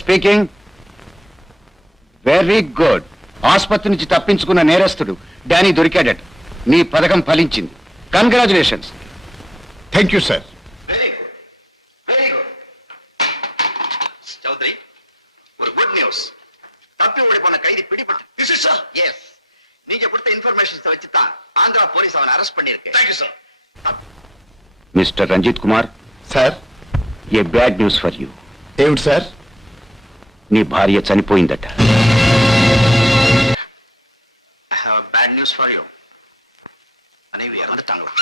Speaking. Very good. ఆసుపత్రి నుంచి తప్పించుకున్న నేరస్తుడు డానీ దొరికాడట. నీ పథకం ఫలించింది. Congratulations. Thank you sir. Very good very good. Chowdhury, ஒரு குட் நியூஸ். தப்பி ஓடி போன கைதி பிடிபட்டு. This is sir. எஸ், நீங்க கொடுத்த இன்ஃபர்மேஷன்ஸ் வச்சு தான் ஆந்திரா போலீஸ் அவனை அரெஸ்ட் பண்ணிருக்கு. Thank you sir. Mister Ranjith Kumar, sir. A bad news for you. ఏమిటి సార్? నీ భార్య చనిపోయిందట. Bad news for you. மனைவி இறந்துட்டாங்களா?